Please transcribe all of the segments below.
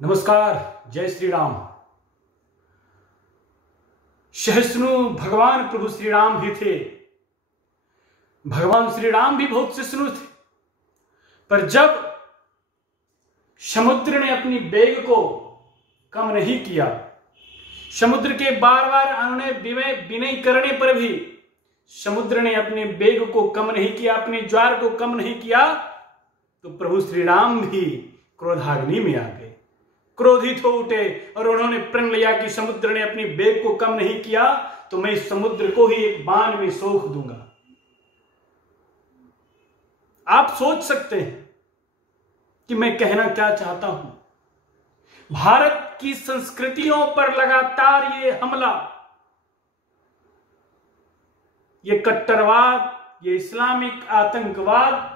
नमस्कार, जय श्री राम। सहिष्णु भगवान प्रभु श्री राम भी थे। भगवान श्री राम भी बहुत सहिष्णु थे, पर जब समुद्र ने अपनी वेग को कम नहीं किया, समुद्र के बार बार विनय करने पर भी समुद्र ने अपने वेग को कम नहीं किया, अपने ज्वार को कम नहीं किया, तो प्रभु श्री राम भी क्रोधाग्नि में आ गए, क्रोधित हो उठे और उन्होंने प्रण लिया कि समुद्र ने अपनी वेग को कम नहीं किया तो मैं इस समुद्र को ही एक बाण में सोख दूंगा। आप सोच सकते हैं कि मैं कहना क्या चाहता हूं। भारत की संस्कृतियों पर लगातार ये हमला, ये कट्टरवाद, ये इस्लामिक आतंकवाद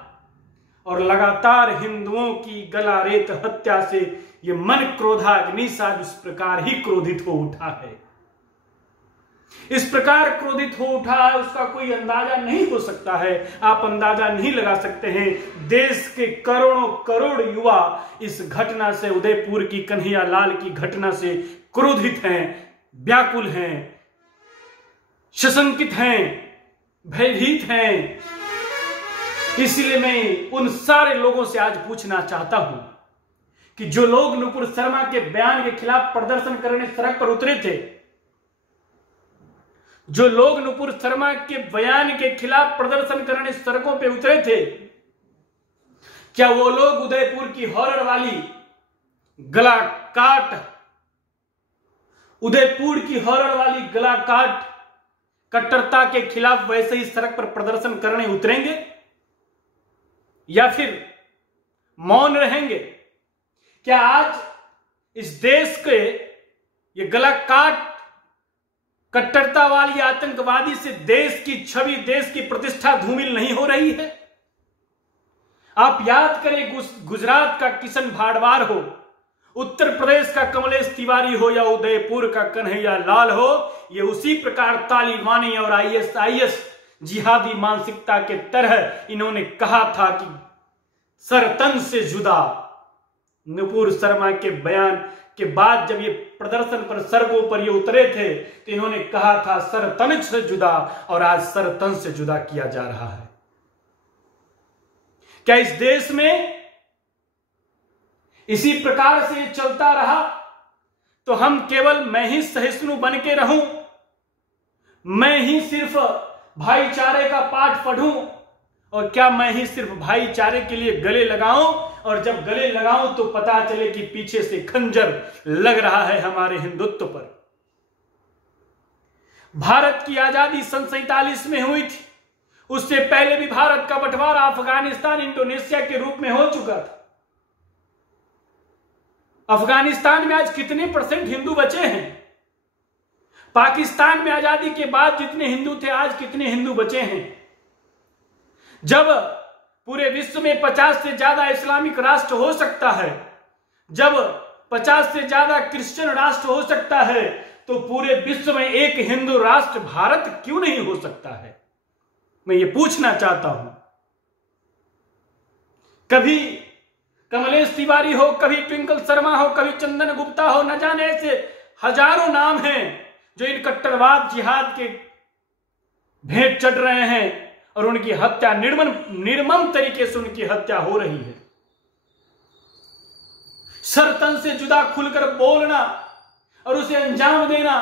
और लगातार हिंदुओं की गला रेत हत्या से ये मन क्रोधाग्नि सा इस प्रकार ही क्रोधित हो उठा है, इस प्रकार क्रोधित हो उठा है, उसका कोई अंदाजा नहीं हो सकता है। आप अंदाजा नहीं लगा सकते हैं। देश के करोड़ों करोड़ युवा इस घटना से, उदयपुर की कन्हैया लाल की घटना से क्रोधित हैं, व्याकुल हैं, सशंकित हैं, भयभीत हैं। इसलिए मैं उन सारे लोगों से आज पूछना चाहता हूं कि जो लोग नुपुर शर्मा के बयान के खिलाफ प्रदर्शन करने सड़क पर उतरे थे, जो लोग नुपुर शर्मा के बयान के खिलाफ प्रदर्शन करने सड़कों पे उतरे थे, क्या वो लोग उदयपुर की हॉरर वाली गला काट, उदयपुर की हॉरर वाली गला काट कट्टरता के खिलाफ वैसे ही सड़क पर प्रदर्शन करने उतरेंगे या फिर मौन रहेंगे? क्या आज इस देश के ये गला काट कट्टरता वाली आतंकवादी से देश की छवि, देश की प्रतिष्ठा धूमिल नहीं हो रही है? आप याद करें, गुजरात का किशन भाडवार हो, उत्तर प्रदेश का कमलेश तिवारी हो या उदयपुर का कन्हैया लाल हो, ये उसी प्रकार तालिबानी और आईएसआईएस जिहादी मानसिकता के तरह इन्होंने कहा था कि सरतन से जुदा। नुपुर शर्मा के बयान के बाद जब ये प्रदर्शन पर सड़कों पर ये उतरे थे तो इन्होंने कहा था सरतन से जुदा, और आज सरतन से जुदा किया जा रहा है। क्या इस देश में इसी प्रकार से चलता रहा तो हम केवल मैं ही सहिष्णु बन के रहूं, मैं ही सिर्फ भाईचारे का पाठ पढ़ूं, और क्या मैं ही सिर्फ भाईचारे के लिए गले लगाऊं, और जब गले लगाऊं तो पता चले कि पीछे से खंजर लग रहा है हमारे हिंदुत्व पर। भारत की आजादी सन 47 में हुई थी, उससे पहले भी भारत का बंटवारा अफगानिस्तान, इंडोनेशिया के रूप में हो चुका था। अफगानिस्तान में आज कितने % हिंदू बचे हैं? पाकिस्तान में आजादी के बाद जितने हिंदू थे, आज कितने हिंदू बचे हैं? जब पूरे विश्व में 50 से ज्यादा इस्लामिक राष्ट्र हो सकता है, जब 50 से ज्यादा क्रिश्चियन राष्ट्र हो सकता है, तो पूरे विश्व में एक हिंदू राष्ट्र भारत क्यों नहीं हो सकता है? मैं ये पूछना चाहता हूं। कभी कमलेश तिवारी हो, कभी ट्विंकल शर्मा हो, कभी चंदन गुप्ता हो, न जाने ऐसे हजारों नाम हैं जो इन कट्टरवाद जिहाद के भेंट चढ़ रहे हैं, और उनकी हत्या निर्मम तरीके से उनकी हत्या हो रही है। सरतन से जुदा खुलकर बोलना और उसे अंजाम देना,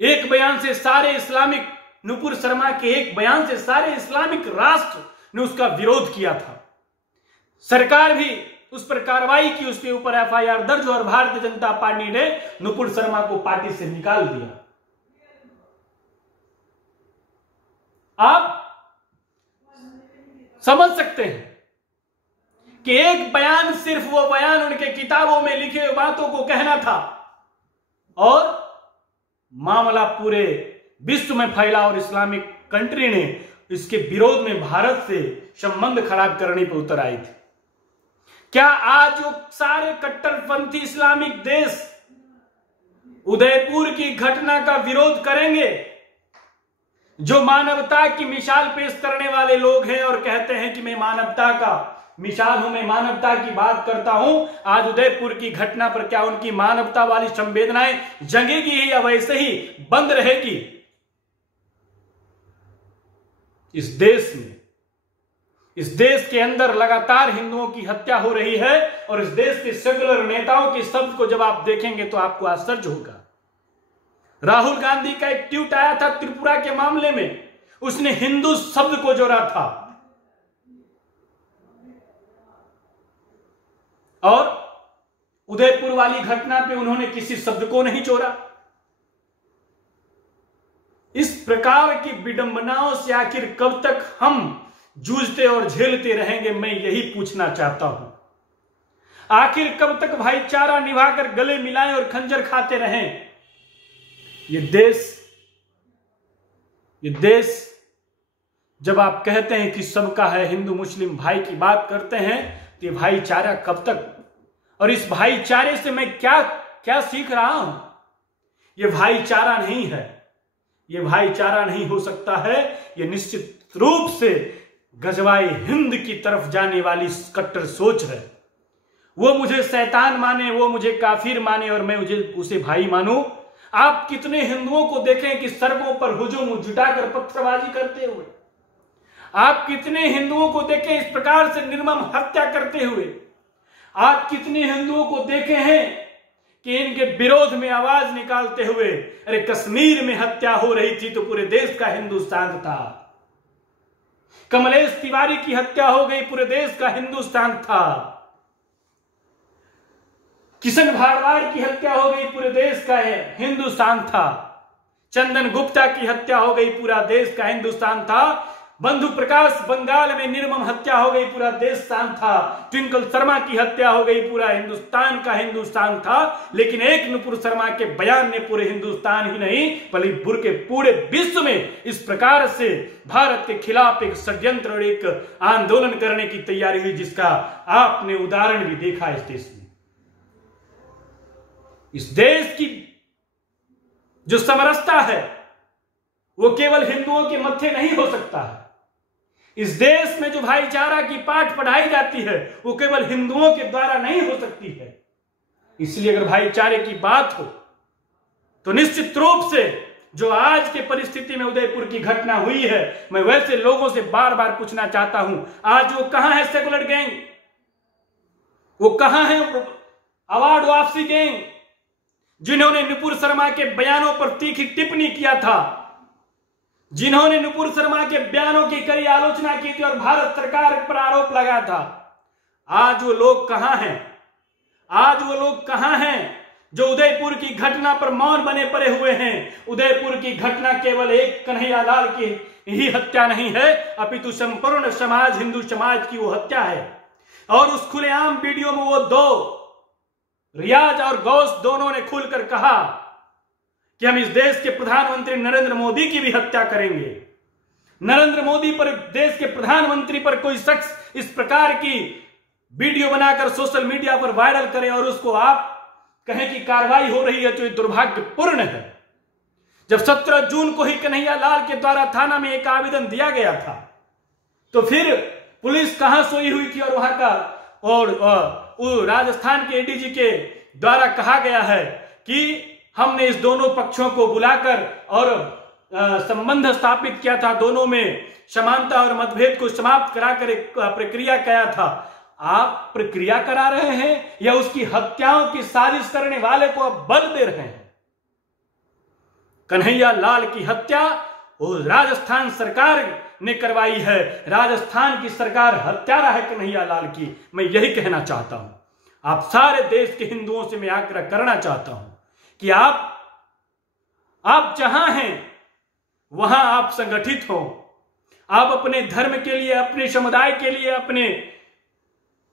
एक बयान से सारे इस्लामिक, नुपुर शर्मा के एक बयान से सारे इस्लामिक राष्ट्र ने उसका विरोध किया था। सरकार भी उस पर कार्रवाई की, उसके ऊपर एफआईआर दर्ज, और भारतीय जनता पार्टी ने नुपुर शर्मा को पार्टी से निकाल दिया। आप समझ सकते हैं कि एक बयान, सिर्फ वो बयान उनके किताबों में लिखे हुए बातों को कहना था, और मामला पूरे विश्व में फैला, और इस्लामिक कंट्री ने इसके विरोध में भारत से संबंध खराब करने पर उतर आई थी। क्या आज वो सारे कट्टरपंथी इस्लामिक देश उदयपुर की घटना का विरोध करेंगे? जो मानवता की मिसाल पेश करने वाले लोग हैं और कहते हैं कि मैं मानवता का मिसाल हूं, मैं मानवता की बात करता हूं। आज उदयपुर की घटना पर क्या उनकी मानवता वाली संवेदनाएं जगेगी या वैसे ही बंद रहेगी? इस देश के अंदर लगातार हिंदुओं की हत्या हो रही है और इस देश के सेकुलर नेताओं के शब्द को जब आप देखेंगे तो आपको आश्चर्य होगा। राहुल गांधी का एक ट्वीट आया था त्रिपुरा के मामले में, उसने हिंदू शब्द को जोड़ा था और उदयपुर वाली घटना पे उन्होंने किसी शब्द को नहीं जोड़ा। इस प्रकार की विडंबनाओं से आखिर कब तक हम जूझते और झेलते रहेंगे, मैं यही पूछना चाहता हूं। आखिर कब तक भाईचारा निभाकर गले मिलाएं और खंजर खाते रहें? ये देश जब आप कहते हैं कि सबका है, हिंदू मुस्लिम भाई की बात करते हैं, तो ये भाईचारा कब तक? और इस भाईचारे से मैं क्या क्या सीख रहा हूं? ये भाईचारा नहीं है, ये भाईचारा नहीं हो सकता है। ये निश्चित रूप से गजवाए हिंद की तरफ जाने वाली कट्टर सोच है। वो मुझे शैतान माने, वो मुझे काफिर माने और मैं उसे भाई मानूं। आप कितने हिंदुओं को देखें कि सड़कों पर हुजूम जुटाकर पत्थरबाजी करते हुए, आप कितने हिंदुओं को देखें इस प्रकार से निर्मम हत्या करते हुए, आप कितने हिंदुओं को देखे हैं कि इनके विरोध में आवाज निकालते हुए। अरे कश्मीर में हत्या हो रही थी तो पूरे देश का हिंदुस्तान था। कमलेश तिवारी की हत्या हो गई, पूरे देश का हिंदुस्तान था। किशन भारवार की हत्या हो गई, पूरे देश का हिंदुस्तान था। चंदन गुप्ता की हत्या हो गई, पूरा देश का हिंदुस्तान था। बंधु प्रकाश बंगाल में निर्मम हत्या हो गई, पूरा देश शांत था। ट्विंकल शर्मा की हत्या हो गई, पूरा हिंदुस्तान का हिंदुस्तान था। लेकिन एक नुपुर शर्मा के बयान ने पूरे हिंदुस्तान ही नहीं बल्कि पूरे विश्व में इस प्रकार से भारत के खिलाफ एक षड्यंत्र और एक आंदोलन करने की तैयारी हुई, जिसका आपने उदाहरण भी देखा इस देश में। इस देश की जो समरसता है वो केवल हिंदुओं के मत्थे नहीं हो सकता है। इस देश में जो भाईचारा की पाठ पढ़ाई जाती है वो केवल हिंदुओं के द्वारा नहीं हो सकती है। इसलिए अगर भाईचारे की बात हो तो निश्चित रूप से जो आज के परिस्थिति में उदयपुर की घटना हुई है, मैं वैसे लोगों से बार बार पूछना चाहता हूं, आज वो कहां है सेकुलर गैंग? वो कहां है अवार्ड वापसी गैंग जिन्होंने नुपुर शर्मा के बयानों पर तीखी टिप्पणी किया था, जिन्होंने नुपुर शर्मा के बयानों की कड़ी आलोचना की थी और भारत सरकार पर आरोप लगाया था? आज वो लोग कहां हैं? आज वो लोग कहां हैं जो उदयपुर की घटना पर मौन बने पड़े हुए हैं? उदयपुर की घटना केवल एक कन्हैयालाल की ही हत्या नहीं है, अपितु संपूर्ण समाज, हिंदू समाज की वो हत्या है। और उस खुलेआम वीडियो में वो दो, रियाज और गौस, दोनों ने खुलकर कहा कि हम इस देश के प्रधानमंत्री नरेंद्र मोदी की भी हत्या करेंगे। नरेंद्र मोदी पर, देश के प्रधानमंत्री पर कोई शख्स इस प्रकार की वीडियो बनाकर सोशल मीडिया पर वायरल करे और उसको आप कहें कि कार्रवाई हो रही है, तो ये दुर्भाग्यपूर्ण है। जब 17 जून को ही कन्हैयालाल के द्वारा थाना में एक आवेदन दिया गया था, तो फिर पुलिस कहां सोई हुई थी? और वहां का और राजस्थान के एडीजी के द्वारा कहा गया है कि हमने इस दोनों पक्षों को बुलाकर और संबंध स्थापित किया था, दोनों में समानता और मतभेद को समाप्त कराकर एक प्रक्रिया किया था। आप प्रक्रिया करा रहे हैं या उसकी हत्याओं की साजिश करने वाले को आप बल दे रहे हैं? कन्हैयालाल की हत्या वो राजस्थान सरकार ने करवाई है। राजस्थान की सरकार हत्यारा है कन्हैयालाल की। मैं यही कहना चाहता हूं, आप सारे देश के हिंदुओं से मैं आग्रह करना चाहता हूं कि आप जहां हैं वहां आप संगठित हो। आप अपने धर्म के लिए, अपने समुदाय के लिए,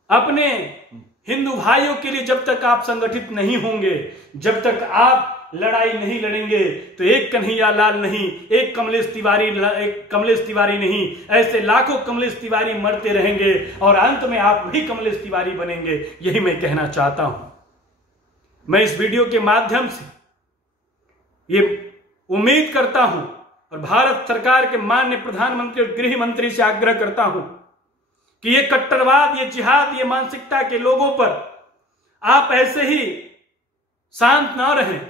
अपने हिंदू भाइयों के लिए जब तक आप संगठित नहीं होंगे, जब तक आप लड़ाई नहीं लड़ेंगे, तो एक कन्हैयालाल नहीं, एक कमलेश तिवारी नहीं, ऐसे लाखों कमलेश तिवारी मरते रहेंगे और अंत में आप भी कमलेश तिवारी बनेंगे। यही मैं कहना चाहता हूं। मैं इस वीडियो के माध्यम से ये उम्मीद करता हूं और भारत सरकार के माननीय प्रधानमंत्री और गृह मंत्री से आग्रह करता हूं कि ये कट्टरवाद, ये जिहाद, ये मानसिकता के लोगों पर आप ऐसे ही शांत ना रहें।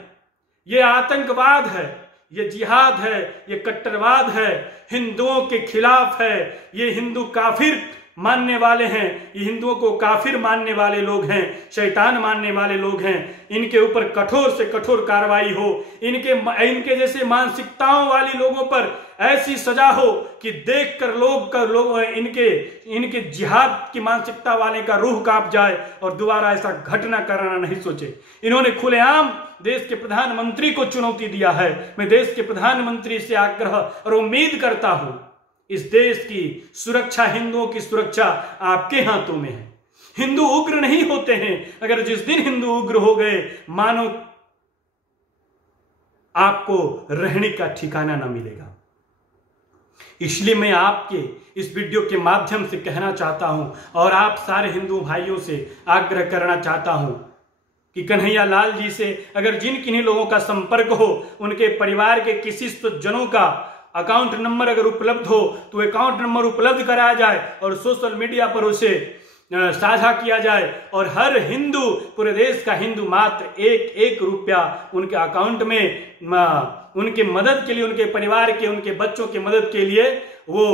ये आतंकवाद है, ये जिहाद है, ये कट्टरवाद है, हिंदुओं के खिलाफ है। ये हिंदू काफिर मानने वाले हैं, ये हिंदुओं को काफिर मानने वाले लोग हैं, शैतान मानने वाले लोग हैं। इनके ऊपर कठोर से कठोर कार्रवाई हो। इनके जैसे मानसिकताओं वाली लोगों पर ऐसी सजा हो कि देखकर लोग इनके जिहाद की मानसिकता वाले का रूह कांप जाए और दोबारा ऐसा घटना कराना नहीं सोचे। इन्होंने खुलेआम देश के प्रधानमंत्री को चुनौती दिया है। मैं देश के प्रधानमंत्री से आग्रह और उम्मीद करता हूं, इस देश की सुरक्षा, हिंदुओं की सुरक्षा आपके हाथों में है। हिंदू उग्र नहीं होते हैं। अगर जिस दिन हिंदू उग्र हो गए, मानो आपको रहने का ठिकाना ना मिलेगा। इसलिए मैं आपके इस वीडियो के माध्यम से कहना चाहता हूं और आप सारे हिंदू भाइयों से आग्रह करना चाहता हूं कि कन्हैया लाल जी से अगर जिन किन्हीं लोगों का संपर्क हो, उनके परिवार के किसी जनों का अकाउंट नंबर अगर उपलब्ध हो तो अकाउंट नंबर उपलब्ध कराया जाए और सोशल मीडिया पर उसे साझा किया जाए और हर हिंदू, पूरे देश का हिंदू मात्र एक रुपया उनके अकाउंट में उनके मदद के लिए, उनके परिवार के, उनके बच्चों के मदद के लिए वो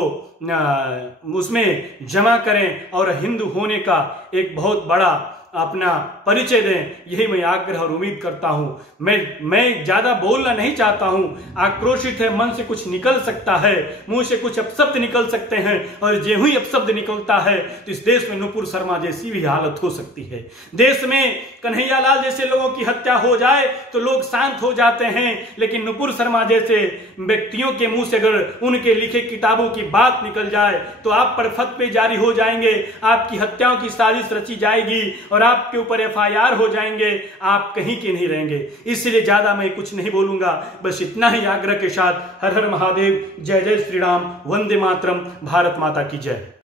उसमें जमा करें और हिंदू होने का एक बहुत बड़ा अपना परिचय दें। यही मैं आग्रह और उम्मीद करता हूं। मैं ज्यादा बोलना नहीं चाहता हूं। आक्रोशित है, मन से कुछ निकल सकता है, मुंह से कुछ अपशब्द निकल सकते हैं और जो ही अपशब्द निकलता है तो इस देश में नुपुर शर्मा जैसी भी हालत हो सकती है। देश में कन्हैया लाल जैसे लोगों की हत्या हो जाए तो लोग शांत हो जाते हैं, लेकिन नुपुर शर्मा जैसे व्यक्तियों के मुंह से अगर उनके लिखे किताबों की बात निकल जाए तो आप पर फतवे जारी हो जाएंगे, आपकी हत्याओं की साजिश रची जाएगी और आपके ऊपर FIR हो जाएंगे। आप कहीं के नहीं रहेंगे। इसलिए ज्यादा मैं कुछ नहीं बोलूंगा, बस इतना ही आग्रह के साथ हर हर महादेव, जय जय श्री राम, वंदे मातरम, भारत माता की जय।